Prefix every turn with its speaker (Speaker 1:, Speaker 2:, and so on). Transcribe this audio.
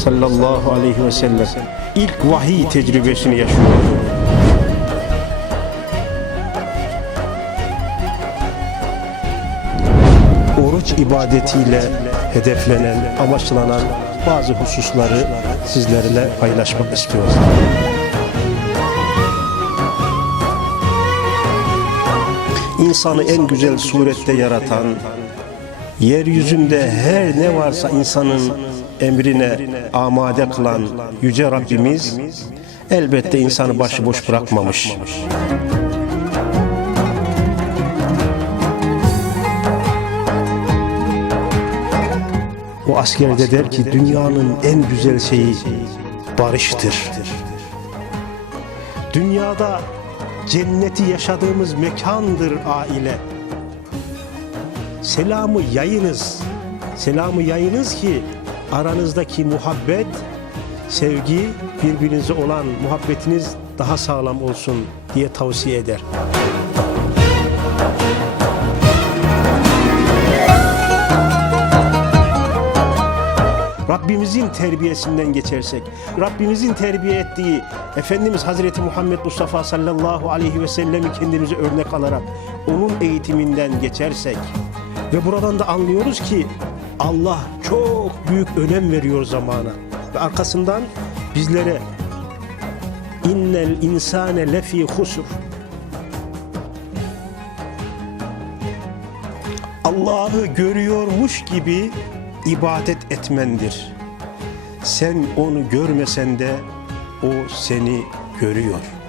Speaker 1: sallallahu aleyhi ve sellem ilk vahiy tecrübesini yaşıyor. Oruç ibadetiyle hedeflenen, amaçlanan bazı hususları sizlerle paylaşmak istiyoruz. İnsanı en güzel surette yaratan, yeryüzünde her ne varsa insanın emrine amade kılan Yüce Rabbimiz elbette insanı başıboş bırakmamış. O asker de der ki dünyanın en güzel şeyi barıştır. Dünyada cenneti yaşadığımız mekandır aile. Selamı yayınız. Selamı yayınız ki aranızdaki muhabbet, sevgi, birbirinize olan muhabbetiniz daha sağlam olsun diye tavsiye eder. Rabbimizin terbiyesinden geçersek, Rabbimizin terbiye ettiği Efendimiz Hazreti Muhammed Mustafa sallallahu aleyhi ve sellemi kendimize örnek alarak onun eğitiminden geçersek ve buradan da anlıyoruz ki Allah çok büyük önem veriyor zamana ve arkasından bizlere innel insane lefi husur Allah'ı görüyormuş gibi ibadet etmendir. Sen onu görmesen de o seni görüyor.